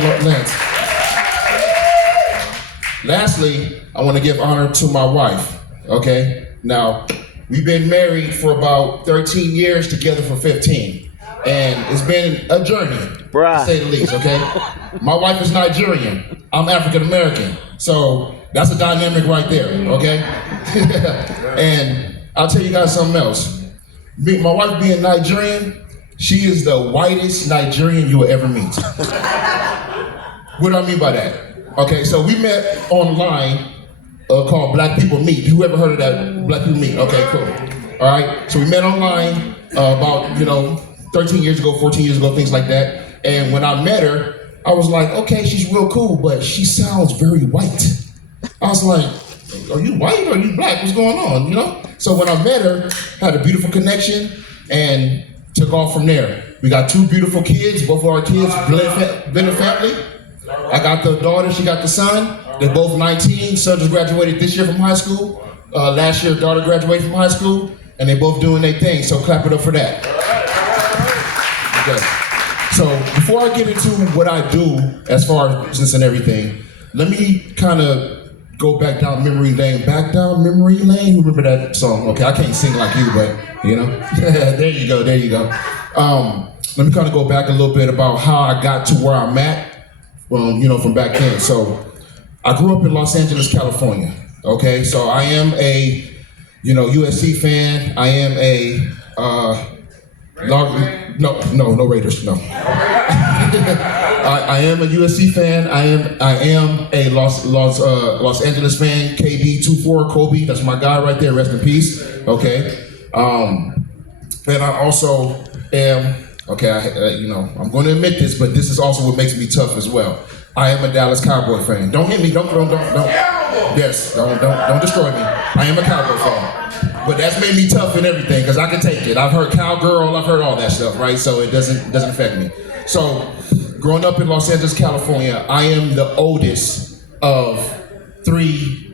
Dr. Lance. Lastly, I want to give honor to my wife, okay? Now, we've been married for about 13 years, together for 15. And it's been a journey, to say the least, okay? My wife is Nigerian. I'm African American. So that's a dynamic right there, okay? And I'll tell you guys something else. My wife being Nigerian, she is the whitest Nigerian you will ever meet. What do I mean by that? Okay, so we met online called Black People Meet. Who ever heard of that? Black People Meet. Okay, cool. All right, so we met online about 13 years ago, 14 years ago, things like that. And when I met her, I was like, okay, she's real cool, but she sounds very white. I was like, are you white or are you black? What's going on, So when I met her, had a beautiful connection and took off from there. We got 2 beautiful kids, both of our kids, blended family. I got the daughter, she got the son. They're both 19. Son just graduated this year from high school. Last year, daughter graduated from high school, and they both doing their thing, so clap it up for that. Okay. So before I get into what I do as far as business and everything, let me kind of go back down memory lane. Back down memory lane? Who remember that song? Okay, I can't sing like you, but there you go. Let me kind of go back a little bit about how I got to where I'm at, from back then. So I grew up in Los Angeles, California. Okay, so I am a, USC fan. I am a, no Raiders, no. I am a USC fan. I am a Los Angeles fan. KB24 Kobe, that's my guy right there. Rest in peace. Okay, and I also am. Okay, I'm going to admit this, but this is also what makes me tough as well. I am a Dallas Cowboy fan. Don't hit me. Don't. Yes, don't destroy me. I am a Cowboy fan. But that's made me tough and everything, because I can take it. I've heard cowgirl, I've heard all that stuff, right? So it doesn't affect me. So, growing up in Los Angeles, California, I am the oldest of 3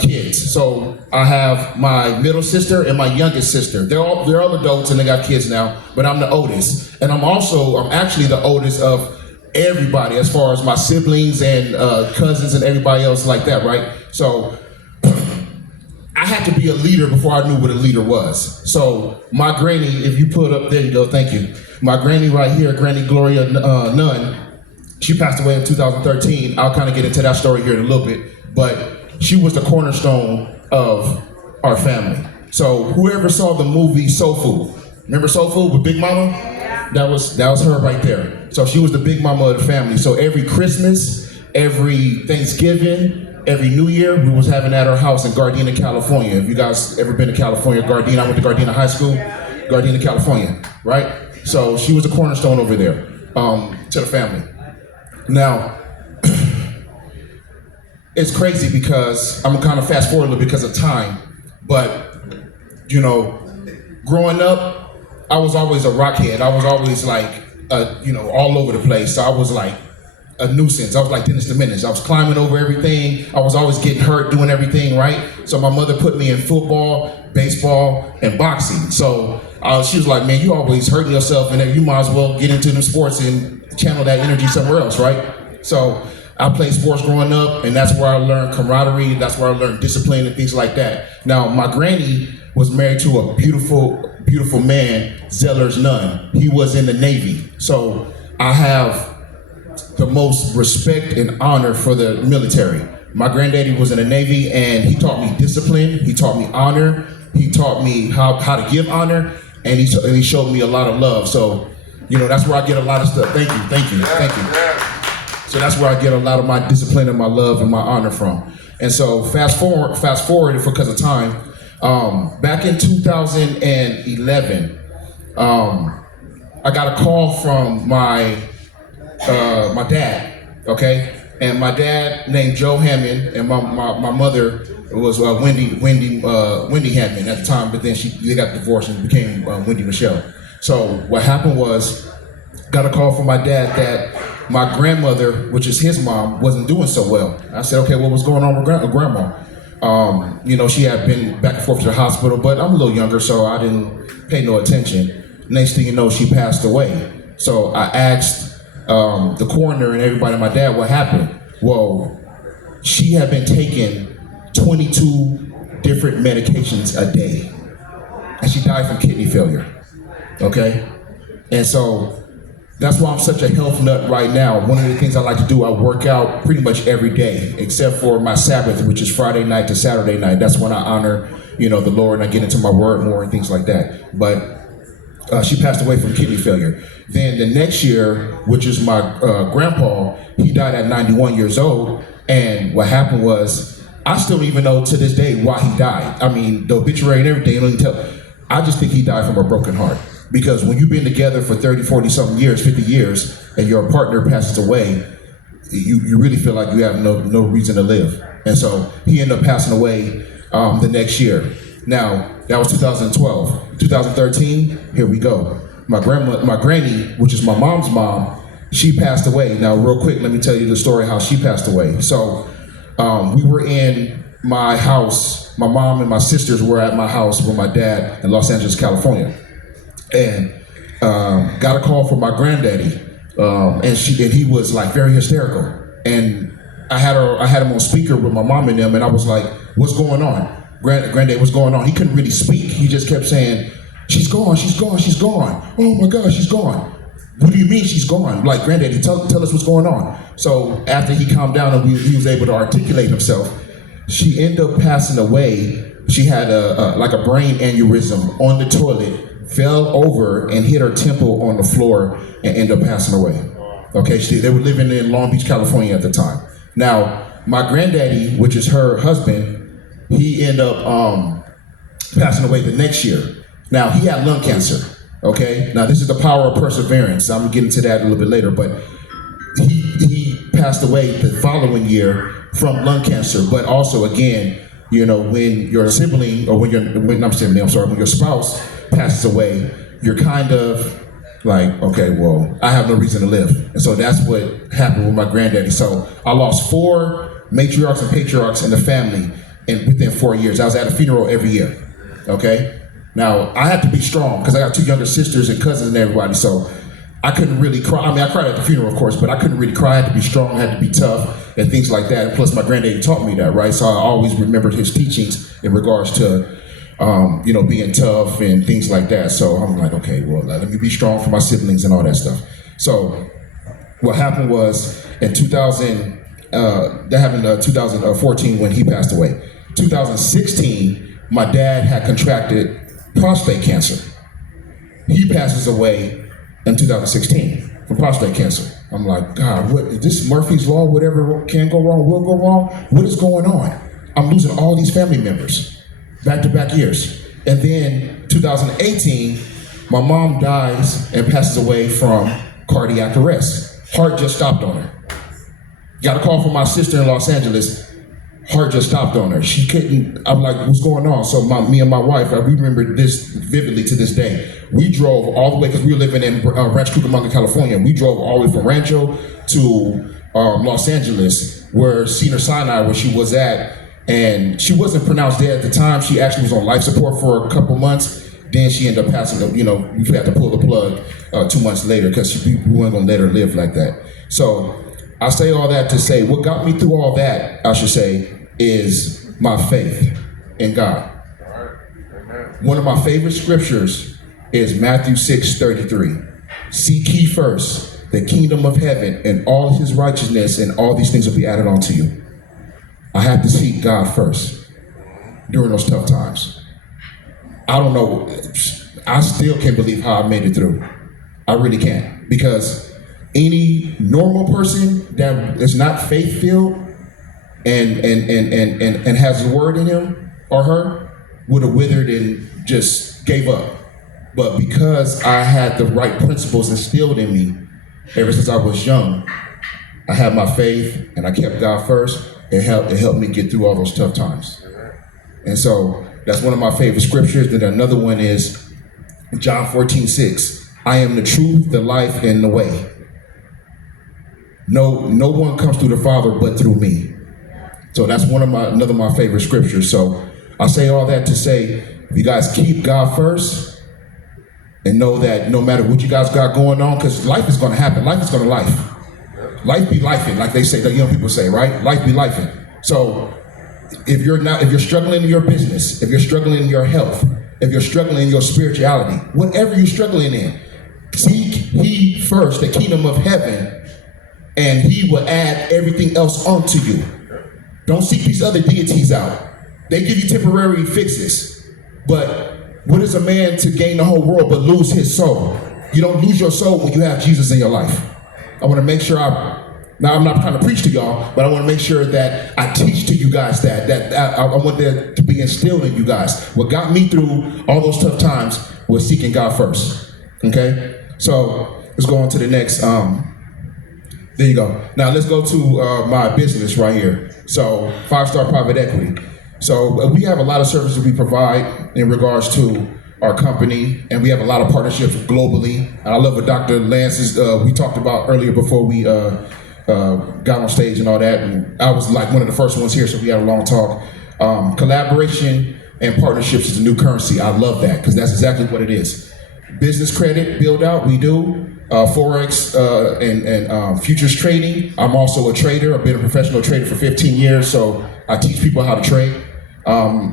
kids. So I have my middle sister and my youngest sister. They're all adults and they got kids now, but I'm the oldest. And I'm actually the oldest of everybody as far as my siblings and cousins and everybody else like that, right? So I had to be a leader before I knew what a leader was. So my granny, if you put up, there you go, thank you. My granny right here, Granny Gloria Nunn, she passed away in 2013. I'll kind of get into that story here in a little bit, but she was the cornerstone of our family. So whoever saw the movie Soul Food, remember Soul Food with Big Mama? That was her right there. So she was the big mama of the family. So every Christmas, every Thanksgiving, every New Year, we was having at our house in Gardena, California. If you guys ever been to California, Gardena, I went to Gardena High School, Gardena, California, right? So she was a cornerstone over there to the family. Now, it's crazy because I'm gonna kind of fast forward a little because of time, but growing up, I was always a rockhead. I was always like, all over the place. So I was like a nuisance. I was like Dennis the Menace. I was climbing over everything. I was always getting hurt doing everything, right? So my mother put me in football, baseball, and boxing. So she was like, man, you always hurting yourself, and you might as well get into them sports and channel that energy somewhere else, right? So I played sports growing up, and that's where I learned camaraderie. That's where I learned discipline and things like that. Now, my granny was married to a beautiful man, Zellers Nunn. He was in the Navy. So I have the most respect and honor for the military. My granddaddy was in the Navy, and he taught me discipline. He taught me honor. He taught me how to give honor, and he showed me a lot of love. So, that's where I get a lot of stuff. Thank you. So that's where I get a lot of my discipline and my love and my honor from. And so fast forward because of time. Back in 2011, I got a call from my dad, okay? And my dad named Joe Hammond, and my mother was Wendy Hammond at the time, but then they got divorced and became Wendy Michelle. So what happened was, got a call from my dad that my grandmother, which is his mom, wasn't doing so well. I said, okay, what was going on with grandma? She had been back and forth to the hospital, but I'm a little younger, so I didn't pay no attention. Next thing you know, she passed away. So I asked the coroner and everybody, my dad, what happened? Well, she had been taking 22 different medications a day, and she died from kidney failure, okay? And so that's why I'm such a health nut right now. One of the things I like to do, I work out pretty much every day, except for my Sabbath, which is Friday night to Saturday night. That's when I honor, the Lord, and I get into my word more and things like that. But she passed away from kidney failure. Then the next year, which is my grandpa, he died at 91 years old. And what happened was, I still don't even know to this day why he died. I mean, the obituary and everything, I don't even tell. I just think he died from a broken heart. Because when you've been together for 30, 40 something years, 50 years, and your partner passes away, you really feel like you have no reason to live. And so he ended up passing away the next year. Now, that was 2012. 2013, here we go. My granny, which is my mom's mom, she passed away. Now, real quick, let me tell you the story how she passed away. So we were in my house. My mom and my sisters were at my house with my dad in Los Angeles, California. And got a call from my granddaddy, and he was like very hysterical. And I had him on speaker with my mom and them, and I was like, "What's going on, Granddad? What's going on?" He couldn't really speak. He just kept saying, "She's gone, she's gone, she's gone. Oh my God, she's gone." What do you mean she's gone? Like, Granddaddy, tell us what's going on. So after he calmed down and he was able to articulate himself, she ended up passing away. She had a brain aneurysm on the toilet, fell over and hit her temple on the floor and ended up passing away. Okay, they were living in Long Beach, California at the time. Now, my granddaddy, which is her husband, he ended up passing away the next year. Now, he had lung cancer, okay? Now, this is the power of perseverance. I'm gonna get into that a little bit later, but he passed away the following year from lung cancer, but also, again, when your sibling, or when your spouse passes away, you're kind of like, okay, well, I have no reason to live. And so that's what happened with my granddaddy. So I lost 4 matriarchs and patriarchs in the family within 4 years. I was at a funeral every year, okay? Now, I had to be strong because I got 2 younger sisters and cousins and everybody, so I couldn't really cry. I mean, I cried at the funeral, of course, but I couldn't really cry. I had to be strong, I had to be tough, and things like that. Plus, my granddaddy taught me that, right? So I always remembered his teachings in regards to being tough and things like that. So I'm like, okay, well, let me be strong for my siblings and all that stuff. So what happened was in 2014 when he passed away. 2016, my dad had contracted prostate cancer. He passes away in 2016 from prostate cancer. I'm like, God, what is this Murphy's Law? Whatever can go wrong will go wrong. What is going on? I'm losing all these family members. Back-to-back years. And then 2018, my mom dies and passes away from cardiac arrest. Heart just stopped on her. Got a call from my sister in Los Angeles. Heart just stopped on her. She couldn't, I'm like, what's going on? So me and my wife, we remember this vividly to this day. We drove all the way, because we were living in Rancho Cucamonga, California. We drove all the way from Rancho to Los Angeles, where Cedar Sinai, where she was at, and she wasn't pronounced dead at the time. She actually was on life support for a couple months. Then she ended up passing, we had to pull the plug 2 months later because we weren't gonna let her live like that. So I say all that to say, what got me through all that, I should say, is my faith in God. One of my favorite scriptures is Matthew 6:33. Seek ye first the kingdom of heaven and all his righteousness, and all these things will be added onto you. I had to seek God first during those tough times. I don't know, I still can't believe how I made it through. I really can't, because any normal person that is not faith-filled and has the word in him or her would have withered and just gave up. But because I had the right principles instilled in me ever since I was young, I had my faith and I kept God first. It helped me get through all those tough times. And so that's one of my favorite scriptures. Then another one is John 14:6. I am the truth, the life, and the way. No one comes through the Father but through me. So that's another of my favorite scriptures. So I say all that to say, if you guys keep God first and know that no matter what you guys got going on, because life is going to happen. Life is going to life. Life be lifing, like they say, the young people say, right? Life be lifing. So if you're struggling in your business, if you're struggling in your health, if you're struggling in your spirituality, whatever you're struggling in, seek ye first the kingdom of heaven, and he will add everything else onto you. Don't seek these other deities out. They give you temporary fixes. But what is a man to gain the whole world but lose his soul? You don't lose your soul when you have Jesus in your life. I want to make sure now I'm not trying to preach to y'all, but I want to make sure that I teach to you guys that I want that to be instilled in you guys. What got me through all those tough times was seeking God first. Okay? So let's go on to the next. There you go. Now let's go to my business right here. So 5-Star Private Equity. So we have a lot of services we provide in regards to our company, and we have a lot of partnerships globally. And I love what Dr. Lance we talked about earlier before we got on stage and all that. And I was like one of the first ones here, so we had a long talk. Collaboration and partnerships is a new currency. I love that because that's exactly what it is. Business credit build out, we do. Forex and futures trading. I'm also a trader. I've been a professional trader for 15 years, so I teach people how to trade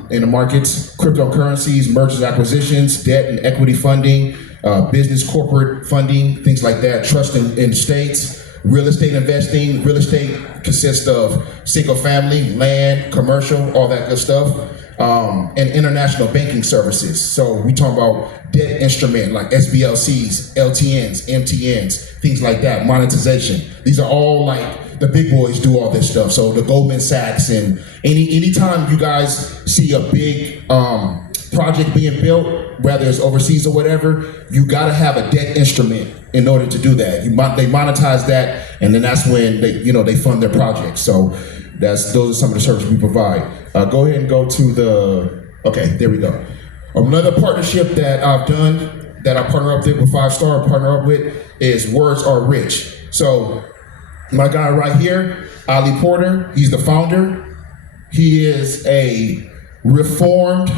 in the markets. Cryptocurrencies, mergers and acquisitions, debt and equity funding, business corporate funding, things like that. Trust in states, real estate investing. Real estate consists of single family, land, commercial, all that good stuff. And international banking services. So we talk about debt instrument like SBLCs, LTNs, MTNs, things like that, monetization. These are all like the big boys do all this stuff. So the Goldman Sachs, and anytime you guys see a big project being built, whether it's overseas or whatever, you gotta have a debt instrument in order to do that. They monetize that, and then that's when they fund their projects. So those are some of the services we provide. Go ahead and go to okay, there we go. Another partnership that I've done, that I partner up with 5-Star, partner up with, is Words Are Rich. So my guy right here, Ali Porter, he's the founder. He is a reformed,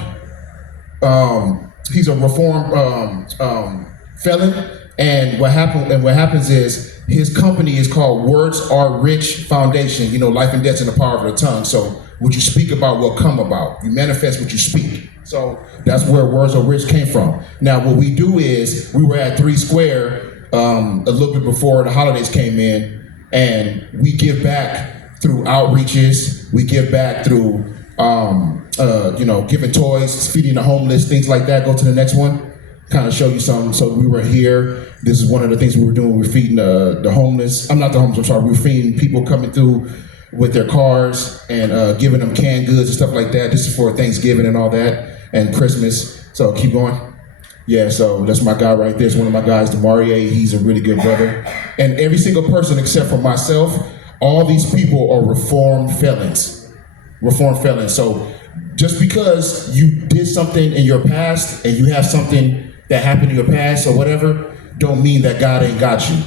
felon. And what happens is his company is called Words Are Rich Foundation. You know, life and death's in the power of the tongue. So what you speak about will come about. You manifest what you speak. So that's where Words Are Rich came from. Now what we do is, we were at 3 Square a little bit before the holidays came in, and we give back through outreaches. We give back through giving toys, feeding the homeless, things like that. Go to the next one. Kind of show you some. So we were here. This is one of the things we were doing. We're feeding the homeless. I'm not the homeless, I'm sorry. We're feeding people coming through with their cars and giving them canned goods and stuff like that. This is for Thanksgiving and all that, and Christmas. So keep going. Yeah, so that's my guy right there. It's one of my guys, Demarie. He's a really good brother. And every single person except for myself, all these people are reformed felons. Reformed felons. So just because you did something in your past and you have something that happened in your past or whatever, don't mean that God ain't got you.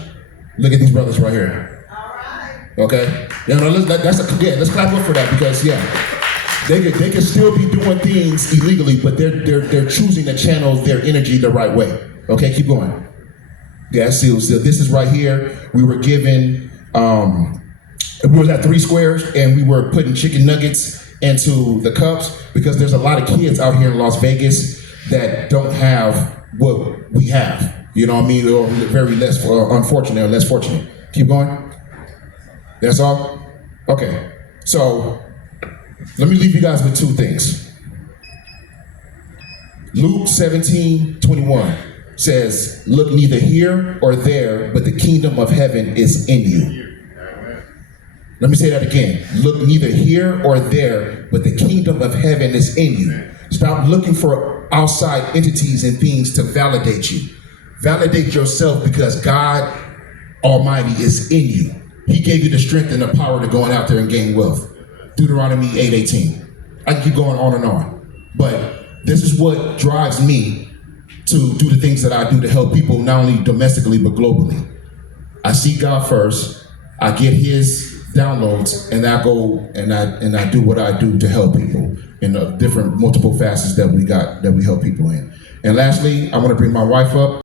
Look at these brothers right here. All right. Okay? Let's clap up for that, because they can still be doing things illegally, but they're choosing to channel their energy the right way. Okay, keep going. Yeah, so this is right here. We were given, we were at 3 Squares, and we were putting chicken nuggets into the cups, because there's a lot of kids out here in Las Vegas that don't have what we have. You know what I mean? Or very less unfortunate or less fortunate. Keep going. That's all? Okay. So let me leave you guys with 2 things. Luke 17:21 says, "Look neither here or there, but the kingdom of heaven is in you." Let me say that again. Look neither here or there, but the kingdom of heaven is in you. Stop looking for outside entities and things to validate you. Validate yourself, because God Almighty is in you. He gave you the strength and the power to go out there and gain wealth. Deuteronomy 8:18. I can keep going on and on. But this is what drives me to do the things that I do to help people, not only domestically, but globally. I seek God first. I get His downloads, and I go and I do what I do to help people in the different multiple facets that we help people in. And lastly, I want to bring my wife up.